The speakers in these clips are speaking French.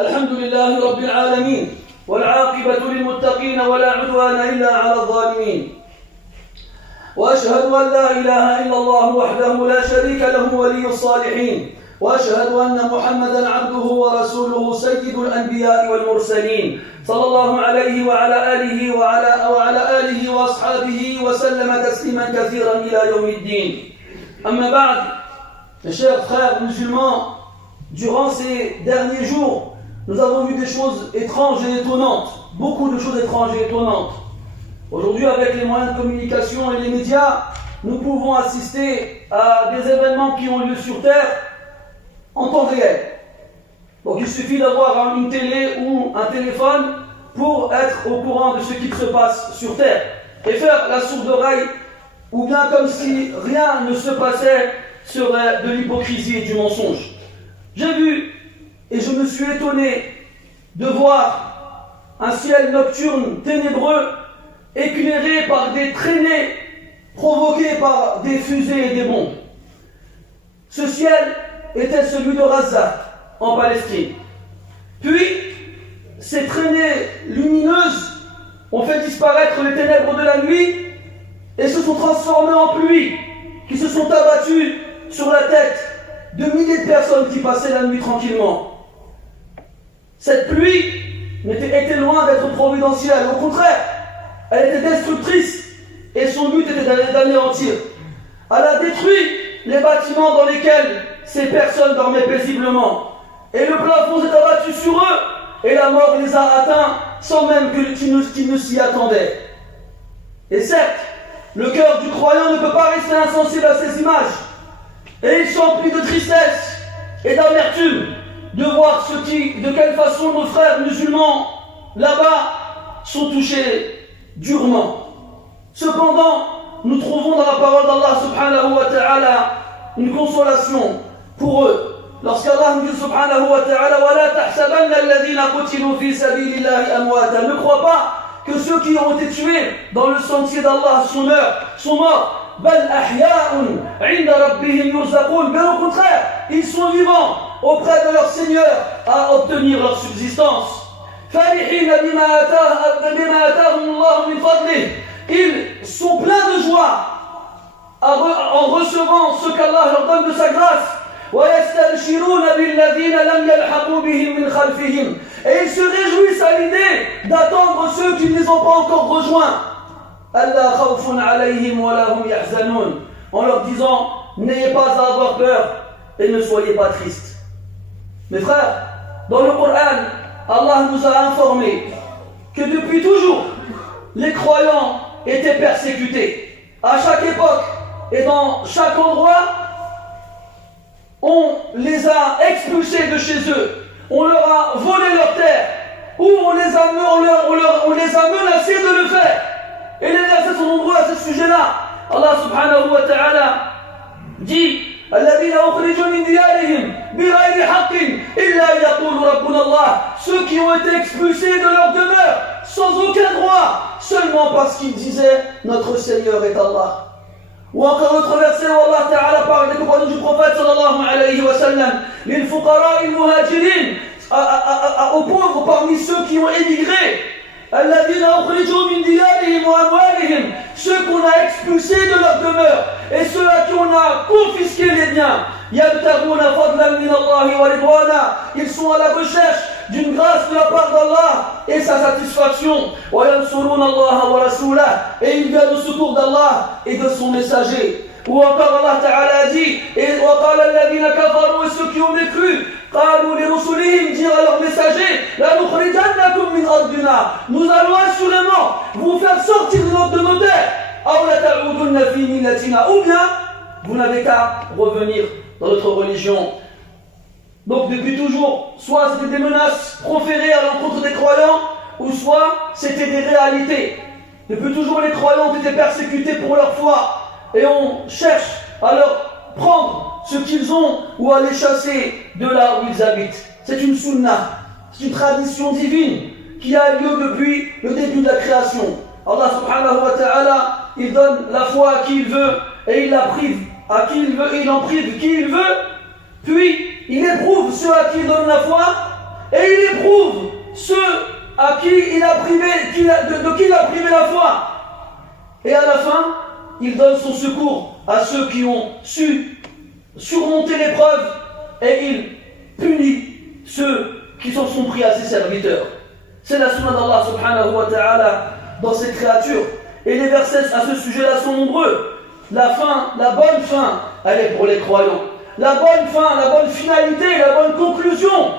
الحمد لله رب العالمين والعاقبة للمتقين ولا عدوان إلا على الظالمين وأشهد أن لا إله إلا الله وحده لا شريك له ولي الصالحين وأشهد أن محمدًا عبده ورسوله سيد الأنبياء والمرسلين صلى الله عليه وعلى آله وأصحابه وسلم تسليمًا كثيرًا إلى يوم الدين. أما بعد, mes chers frères musulmans, durant ces derniers jours, nous avons vu des choses étranges et étonnantes, beaucoup de choses étranges et étonnantes. Aujourd'hui, avec les moyens de communication et les médias, nous pouvons assister à des événements qui ont lieu sur Terre en temps réel. Donc il suffit d'avoir une télé ou un téléphone pour être au courant de ce qui se passe sur Terre et faire la sourde oreille, ou bien comme si rien ne se passait, serait de l'hypocrisie et du mensonge. J'ai vu et je me suis étonné de voir un ciel nocturne ténébreux éclairé par des traînées provoquées par des fusées et des bombes. Ce ciel était celui de Gaza, en Palestine. Puis, ces traînées lumineuses ont fait disparaître les ténèbres de la nuit et se sont transformées en pluie, qui se sont abattues sur la tête de milliers de personnes qui passaient la nuit tranquillement. Cette pluie était loin d'être providentielle, au contraire, elle était destructrice et son but était d'anéantir. Elle a détruit les bâtiments dans lesquels ces personnes dormaient paisiblement. Et le plafond s'est abattu sur eux et la mort les a atteints sans même qu'ils ne s'y attendaient. Et certes, le cœur du croyant ne peut pas rester insensible à ces images. Et il s'emplit de tristesse et d'amertume de voir de quelle façon nos frères musulmans là-bas sont touchés durement. Cependant, nous trouvons dans la parole d'Allah subhanahu wa ta'ala une consolation pour eux. Lorsqu'Allah nous dit subhanahu wa ta'ala وَلَا تَحْسَبَنَّ الَّذِينَ قُتِلُوا فِي سَبِيلِ اللَّهِ أَمْوَاتًا. Ne crois pas que ceux qui ont été tués dans le sentier d'Allah sont morts. بَلْ أَحْيَاءٌ عِنْدَ رَبِّهِمْ يُرْزَقُونَ. Bien au contraire, ils sont vivants auprès de leur Seigneur à obtenir leur subsistance. فَرِحِينَ بِمَا آتَاهُمُ اللَّهُ مِنْ فَضْلِهِ. Ils sont pleins de joie en recevant ce qu'Allah leur donne de sa grâce. وَيَسْتَبْشِرُونَ بِالَّذِينَ لَمْ يَلْحَقُوا بِهِمْ مِنْ خَلْفِهِمْ. Et ils se réjouissent à l'idée d'attendre ceux qui ne les ont pas encore rejoints. أَلَّا خَوْفٌ عَلَيْهِمْ وَلَا هُمْ يَحْزَنُونَ. En leur disant, n'ayez pas à avoir peur et ne soyez pas tristes. Mes frères, dans le Coran, Allah nous a informé que depuis toujours, les croyants étaient persécutés. À chaque époque et dans chaque endroit, on les a expulsés de chez eux, on leur a volé leur terre, ou on les a menacés de le faire. Et les versets sont nombreux à ce sujet-là. Allah subhanahu wa ta'ala dit الذين أخرجوا من ديارهم بغير حق إلا يقول ربنا الله. Ceux qui ont été expulsés de leur demeure sans aucun droit, seulement parce qu'ils disaient notre Seigneur est Allah. Ou encore notre verset où Allah Ta'ala parle des compagnons du prophète sallallahu alayhi wa sallam, للفقراء المهاجرين, aux pauvres parmi ceux qui ont émigré, الذين أخرجوا من ديارهم وأموالهم, ceux qu'on a expulsés de leur demeure et ceux à qui on a confisqué les biens. يبتغون فضلا من الله ورضوانا, ils sont à la recherche d'une grâce de la part d'Allah et sa satisfaction. وينصرون الله ورسوله, et ils viennent au secours d'Allah et de son messager. Ou encore Allah Ta'ala dit, et وقال الذين كفروا, et ceux qui ont mécru, قالوا لرسلهم, dire à leurs messagers, لنخرجنكم من أرضنا, nous allons assurément vous faire sortir de nos terres, أو لتعودن في ملتنا, ou bien vous n'avez qu'à revenir dans notre religion. Donc depuis toujours, soit c'était des menaces proférées à l'encontre des croyants, ou soit c'était des réalités. Depuis toujours, les croyants ont été persécutés pour leur foi, et on cherche à leur prendre ce qu'ils ont ou à les chasser de là où ils habitent. C'est une sunnah, c'est une tradition divine qui a lieu depuis le début de la création. Allah subhanahu wa ta'ala, il donne la foi à qui il veut et il la prive à qui il veut et il en prive qui il veut. Puis il éprouve ceux à qui il donne la foi et il éprouve ceux à qui il a privé, de qui il a privé la foi. Et à la fin, il donne son secours à ceux qui ont su surmonter l'épreuve et il punit ceux qui s'en sont pris à ses serviteurs. C'est la sunna d'Allah subhanahu wa ta'ala dans ses créatures. Et les versets à ce sujet-là sont nombreux. La bonne fin, elle est pour les croyants. La bonne fin, la bonne finalité, la bonne conclusion,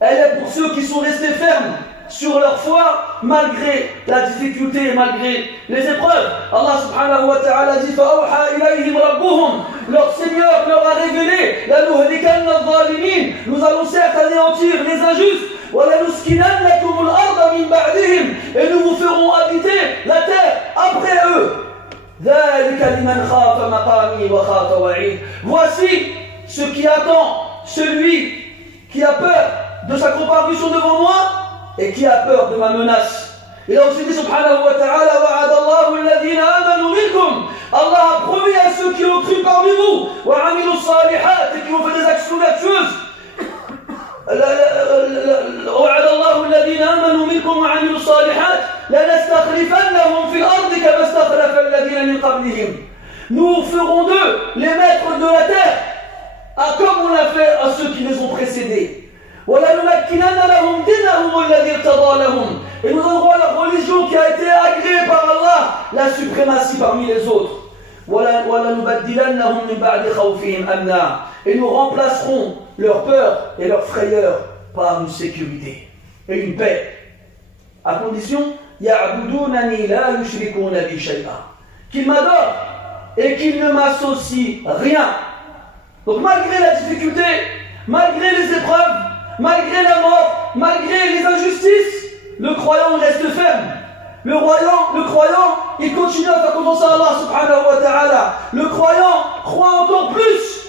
elle est pour ceux qui sont restés fermes sur leur foi malgré la difficulté et malgré les épreuves. Allah subhanahu wa ta'ala dit فَأَوْحَى إِلَيْهِمْ رَبُّهُمْ. Leur Seigneur leur a révélé لَنُهْلِكَنَّ الظَّالِمِينَ. Nous allons certes anéantir les injustes. وَلَنُسْكِنَنَّكُمُ الْأَرْضَ مِنْ بَعْدِهِمْ. Et nous vous ferons habiter la terre après eux. ذَلِكَ لِمَنْ خَافَ مَقَامِي وَخَافَ وَعِيدِ. Voici ce qui attend celui qui a peur de sa comparution devant moi et qui a peur de ma menace. Il a aussi dit subhanahu wa ta'ala وَعَدَ اللَّهُ الَّذِينَ آمَنُوا مِنْكُمْ. Allah a promis à ceux qui ont cru parmi vous وَعَمِلُوا الصَّالِحَاتِ et qui ont fait des actions vertueuses. وَعَدَ اللَّهُ الَّذِينَ آمَنُوا مِنْكُمْ وَعَمِلُوا الصَّالِحَاتِ لَنَسْتَخْلِفَنَّهُمْ فِي الْأَرْضِ كَمَا اسْتَخْلَفَ الَّذِينَ مِنْ قَبْلِهِمْ. Nous ferons d'eux les maîtres de la terre, comme on l'a fait à ceux qui les ont précédés. Et nous donnerons à leur religion qui a été agréée par Allah la suprématie parmi les autres. Et nous remplacerons leur peur et leur frayeur par une sécurité et une paix. À condition qu'ils m'adorent et qu'ils ne m'associent rien. Donc malgré la difficulté, malgré les épreuves, malgré la mort, malgré les injustices, le croyant reste ferme. Le croyant, il continue à faire confiance à Allah subhanahu wa ta'ala. Le croyant croit encore plus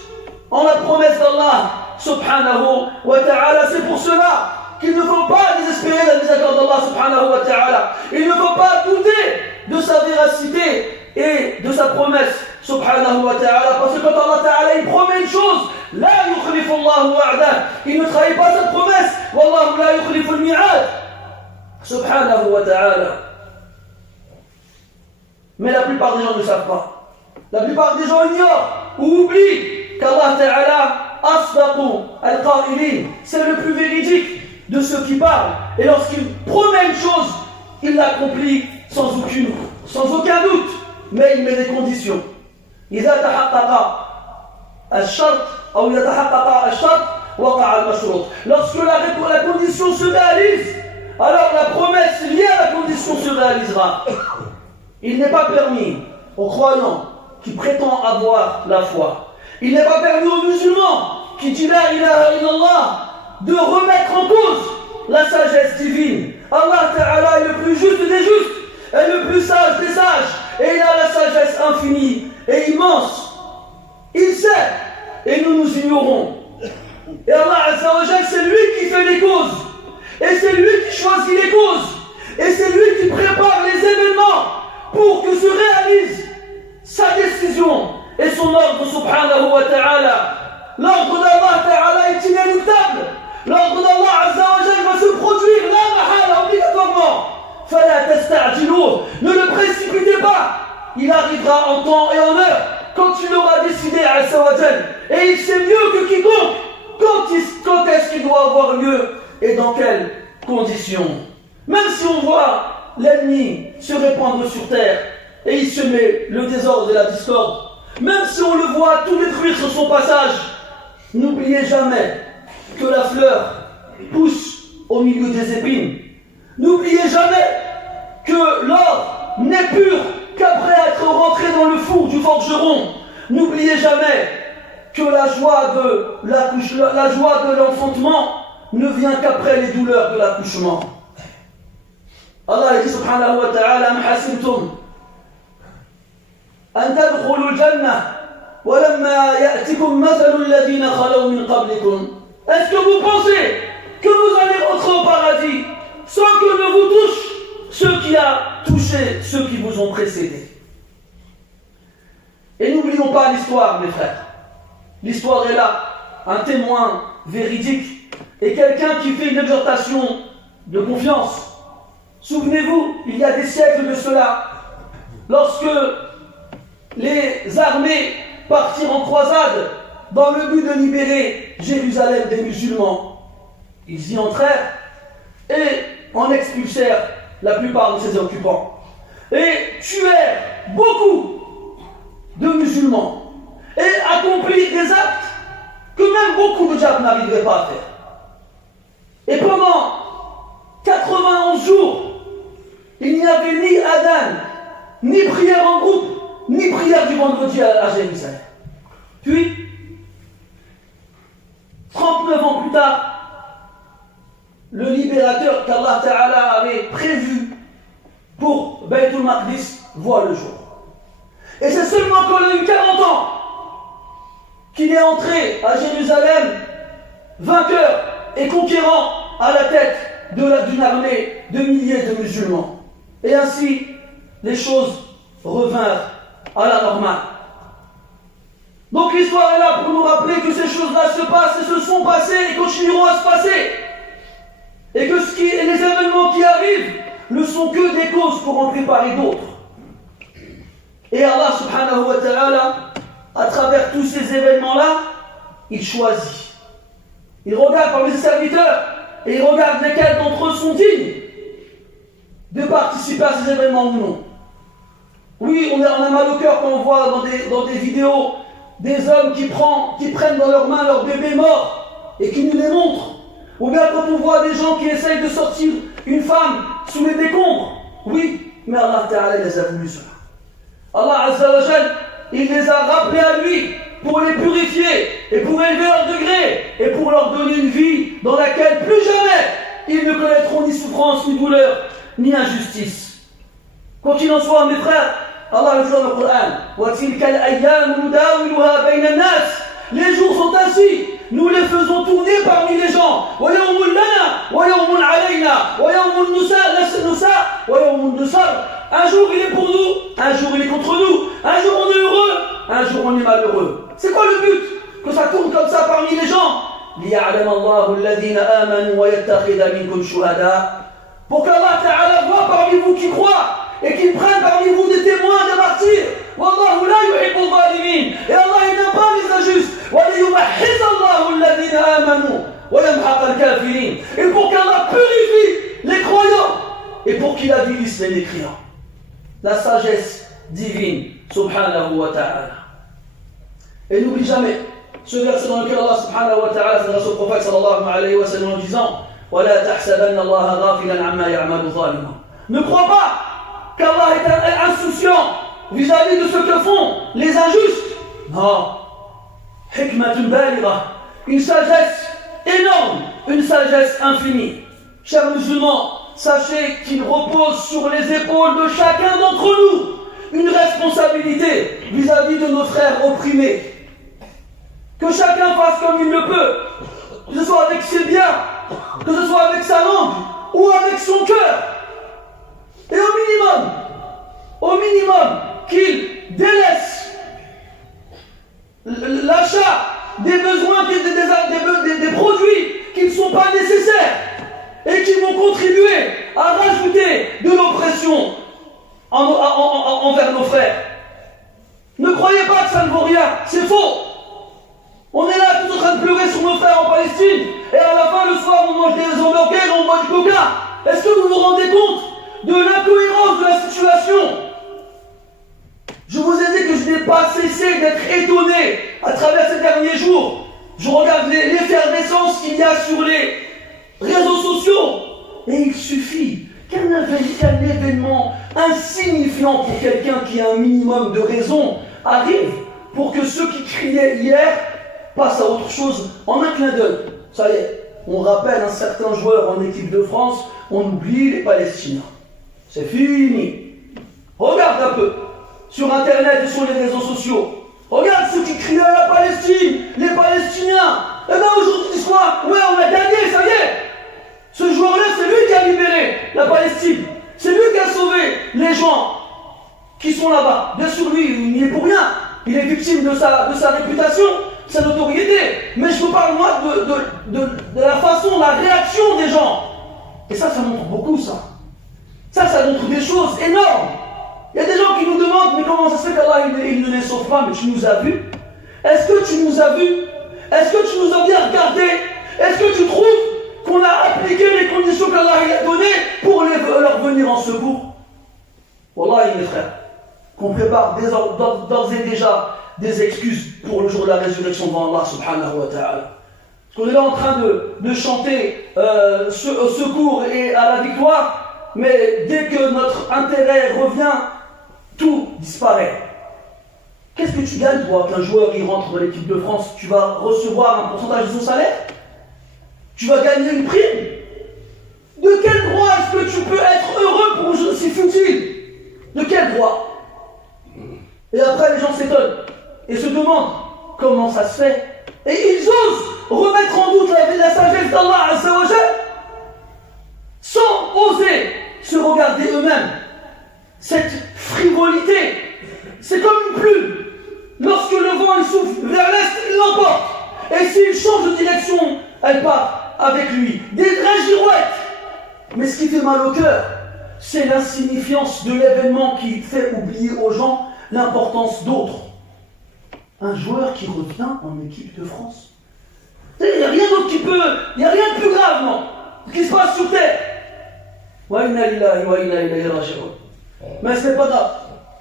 en la promesse d'Allah subhanahu wa ta'ala. C'est pour cela qu'il ne faut pas désespérer la miséricorde d'Allah subhanahu wa ta'ala. Il ne faut pas douter de sa véracité et de sa promesse subhanahu wa ta'ala. Parce que quand Allah ta'ala il promet une chose, la yukhlifu Allahu wa'dah, il ne trahit pas cette promesse. Wallahu la yukhlifu al-mi'ad subhanahu wa ta'ala. Mais la plupart des gens ne savent pas. La plupart des gens ignorent ou oublient qu'Allah ta'ala asdaqu al-qa'ilin, c'est le plus véridique de ceux qui parlent. Et lorsqu'il promet une chose, il l'accomplit sans aucun doute. Mais il met des conditions. إذا تحقق الشرط أو إذا تحقق الشرط وقع المشروط. Lorsque la condition se réalise, alors la promesse liée à la condition se réalisera. Il n'est pas permis aux croyants qui prétendent avoir la foi, il n'est pas permis aux musulmans qui disent la ilaha illallah de remettre en cause la sagesse divine. Allah Ta'ala est le plus juste des justes, est le plus sage des sages, et il a la sagesse infinie et immense. Il sait, et nous nous ignorons. Et Allah Azza wa Jal, c'est lui qui fait les causes, et c'est lui qui choisit les causes, et c'est lui qui prépare les événements pour que se réalise sa décision et son ordre subhanahu wa ta'ala. L'ordre d'Allah Ta'ala est inéluctable. L'ordre d'Allah Azza wa Jal va se produire la mahala obligatoirement. Fala tasta'jiluh, ne le précipitez pas. Il arrivera en temps et en heure quand il aura décidé Azza wa Jal. Et il sait mieux que quiconque quand est-ce qu'il doit avoir lieu et dans quelles conditions. Même si on voit l'ennemi se répandre sur terre et il semer le désordre et la discorde, même si on le voit tout détruire sur son passage, n'oubliez jamais que la fleur pousse au milieu des épines. N'oubliez jamais que l'or n'est pur qu'après être rentré dans le four du forgeron. N'oubliez jamais que la joie de l'enfantement ne vient qu'après les douleurs de l'accouchement. Allah dit subhanahu wa ta'ala: Am hasibtum an tadkhulu al-jannah wa lamma ya'tikum mathalu alladhina khalaw min qablikum. Est-ce que vous pensez que vous allez rentrer au paradis sans que ne vous touche ce qui a touché ceux qui vous ont précédés? Et n'oublions pas l'histoire, mes frères. L'histoire est là, un témoin véridique est quelqu'un qui fait une exhortation de confiance. Souvenez-vous, il y a des siècles de cela, lorsque les armées partirent en croisade dans le but de libérer Jérusalem des musulmans, ils y entrèrent et en expulsèrent la plupart de ses occupants et tuèrent beaucoup de musulmans et accomplirent des actes que même beaucoup de diables n'arriveraient pas à faire. Et pendant 91 jours, il n'y avait ni adhan, ni prière en groupe, ni prière du vendredi à Jérusalem. Puis, 39 ans plus tard, le libérateur qu'Allah Ta'ala avait prévu pour Baytul Maqdis voit le jour. Et c'est seulement quand il a eu 40 ans qu'il est entré à Jérusalem vainqueur et conquérant à la tête d'une armée de milliers de musulmans. Et ainsi, les choses revinrent à la normale. Donc l'histoire est là pour nous rappeler que ces choses-là se passent et se sont passées et continueront à se passer. Et que les événements qui arrivent ne sont que des causes pour en préparer d'autres. Et Allah subhanahu wa ta'ala, à travers tous ces événements-là, il choisit. Il regarde parmi ses serviteurs et il regarde lesquels d'entre eux sont dignes de participer à ces événements ou non. Oui, on a mal au cœur quand on voit dans des vidéos des hommes qui prennent dans leurs mains leur bébé mort et qui nous les montrent. Ou bien quand on voit des gens qui essayent de sortir une femme sous les décombres. Oui, mais Allah Ta'ala les a voulu cela. Allah Azza wa Jal, il les a rappelés à lui pour les purifier et pour élever leur degré et pour leur donner une vie dans laquelle plus jamais ils ne connaîtront ni souffrance, ni douleur, ni injustice. Quoi qu'il en soit, mes frères, Allah le dit dans le Coran, les jours sont ainsi, nous les faisons tourner parmi les gens. Un jour il est pour nous, un jour il est contre nous, un jour on est heureux, un jour on est malheureux. C'est quoi le but? Que ça tourne comme ça parmi les gens? Pour qu'Allah Ta'ala voit parmi vous qui croient et qu'il prenne parmi vous des témoins, des martyrs. Wallahu la yuhibbul zalimin. Et Allah il n'aime pas les injustes. Et pour qu'Allah purifie les croyants et pour qu'il avilisse les mécréants. La sagesse divine, subhanahu wa ta'ala. Et n'oublie jamais ce verset dans lequel Allah subhanahu wa ta'ala s'adresse au prophète sallallahu alayhi wa sallam en disant وَلَا تَحْسَبَنَّ اللَّهَ غَافِلًا عَمَّا يَعْمَلُ الظَّالِمُونَ. Ne crois pas qu'Allah est insouciant vis-à-vis de ce que font les injustes. Non. Hikmatun baligha, une sagesse énorme, une sagesse infinie. Chers musulmans, sachez qu'il repose sur les épaules de chacun d'entre nous une responsabilité vis-à-vis de nos frères opprimés. Que chacun fasse comme il le peut, que ce soit avec ses biens, que ce soit avec sa langue ou avec son cœur. Et au minimum, qu'il délaisse l'achat des besoins, des produits qui ne sont pas nécessaires et qui vont contribuer à rajouter de l'oppression envers nos frères. Ne croyez pas que ça ne vaut rien, c'est faux. On est là tous en train de pleurer sur nos frères en Palestine et à la fin le soir on mange des hamburgers, on boit du coca. Est-ce que vous vous rendez compte de l'incohérence de la situation? Je vous ai dit que je n'ai pas cessé d'être étonné à travers ces derniers jours. Je regarde l'effervescence qu'il y a sur les réseaux sociaux et il suffit qu'un événement insignifiant pour quelqu'un qui a un minimum de raison arrive pour que ceux qui criaient hier passent à autre chose en un clin d'œil. Ça y est, on rappelle un certain joueur en équipe de France, on oublie les Palestiniens. C'est fini. Regarde un peu sur Internet et sur les réseaux sociaux. Regarde ceux qui criaient à la Palestine, les Palestiniens. Eh bien aujourd'hui ils disent quoi? Ouais, on a gagné, ça y est. Ce joueur-là, c'est lui qui a libéré la Palestine. C'est lui qui a sauvé les gens qui sont là-bas. Bien sûr, lui, il n'y est pour rien. Il est victime de sa réputation, sa notoriété. Mais je vous parle, moi, de la façon sent la réaction des gens. Et ça montre beaucoup ça. Ça montre des choses énormes. Il y a des gens qui nous demandent, mais comment ça se fait qu'Allah il ne les sauve pas? Mais tu nous as vus? Est-ce que tu nous as vus? Est-ce que tu nous as bien regardés? Est-ce que tu trouves qu'on a appliqué les conditions qu'Allah il a données pour leur venir en secours? Wallahi mes frères, qu'on prépare d'ores et déjà des excuses pour le jour de la résurrection devant Allah subhanahu wa ta'ala. Parce qu'on est là en train de chanter au secours et à la victoire, mais dès que notre intérêt revient, tout disparaît. Qu'est-ce que tu gagnes, toi, qu'un joueur il rentre dans l'équipe de France? Tu vas recevoir un pourcentage de son salaire? Tu vas gagner une prime? De quel droit est-ce que tu peux être heureux pour un jeu si futile? De quel droit? Et après, les gens s'étonnent et se demandent comment ça se fait. Et ils osent remettre en doute la sagesse d'Allah Azza wa Jal sans oser se regarder eux-mêmes. Cette frivolité, c'est comme une plume. Lorsque le vent il souffle vers l'est, il l'emporte. Et s'il change de direction, elle part avec lui. Des vraies girouettes. Mais ce qui fait mal au cœur, c'est l'insignifiance de l'événement qui fait oublier aux gens l'importance d'autres. Un joueur qui revient en équipe de France. Il n'y a rien d'autre il n'y a rien de plus grave, non, qui se passe sur terre. Wa inna lillahi wa inna ilayhi raji'un. Mais ce n'est pas grave.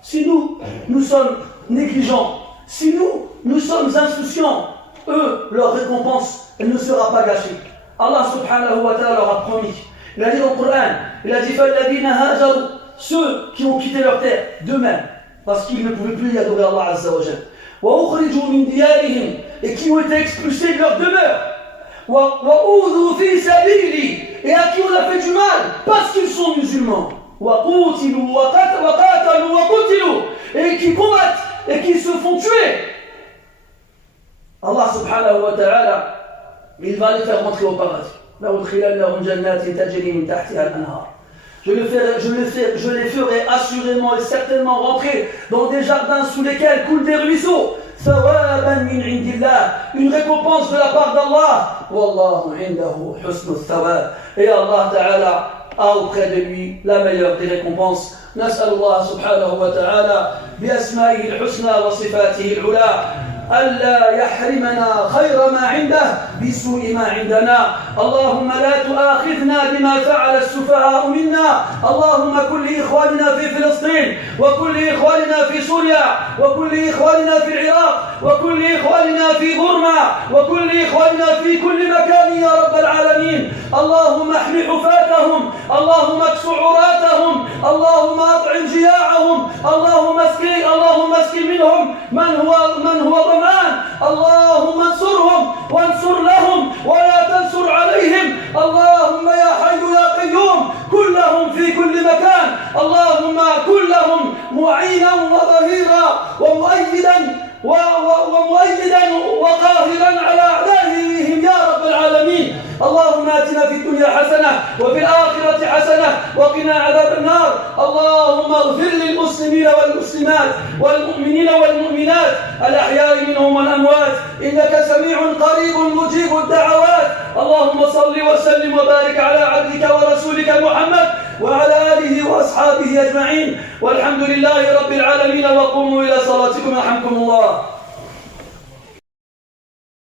Si nous sommes négligents, si nous sommes insouciants, eux, leur récompense, elle ne sera pas gâchée. Allah subhanahu wa ta'ala leur a promis. Il a dit dans le Coran, il a dit فَالَّذِينَ هَاجَرُوا, ceux qui ont quitté leur terre d'eux-mêmes, parce qu'ils ne pouvaient plus y adorer Allah Azza wa Jal. وَأُخْرِجُوا مِنْ دِيَارِهِمْ, et qui ont été expulsés de leur demeure. وَأُوذُوا فِي سَبِيلِي, et à qui on a fait du mal, parce qu'ils sont musulmans. وَقُوتِلُوا وَقَاتَلُوا وَقُتِلُوا, et qui combattent, et qui se font tuer. Allah subhanahu wa ta'ala, il va les faire rentrer au paradis. Je les ferai assurément et certainement rentrer dans des jardins sous lesquels coulent des ruisseaux. Une récompense de la part d'Allah. Et Allah Ta'ala a auprès de lui la meilleure des récompenses. نسأل الله سبحانه وتعالى بأسمائه الحسنى وصفاته العلى ألا يحرمنا خير ما عنده بسوء ما عندنا. اللهم لا تؤاخذنا بما فعل السفهاء منا. اللهم كن لإخواننا في فلسطين، وكن لإخواننا في سوريا، وكن لإخواننا في العراق، وكن لإخواننا في بورما، وكن لإخواننا في كل مكان يا رب العالمين. اللهم احمي حفاتهم، اللهم اكس عراتهم، اللهم اطعم جياعهم، اللهم اسقي منهم من هو ضمان. اللهم انصرهم وانصر لهم ولا تنصر عليهم. اللهم يا حي يا قيوم كن لهم في كل مكان. اللهم كن لهم معينا وظهيرا ومؤيدا وقاهرا على اعدائهم يا رب العالمين. اللهم آتنا في الدنيا حسنة وفي الآخرة حسنة وقنا عذاب النار. اللهم اغفر للمسلمين والمسلمات والمؤمنين والمؤمنات الأحياء منهم والأموات إنك سميع قريب مجيب الدعوات. اللهم صل وسلم وبارك على عبدك ورسولك محمد وعلى آله وأصحابه أجمعين والحمد لله رب العالمين. وقوموا إلى صلاتكم يرحمكم الله.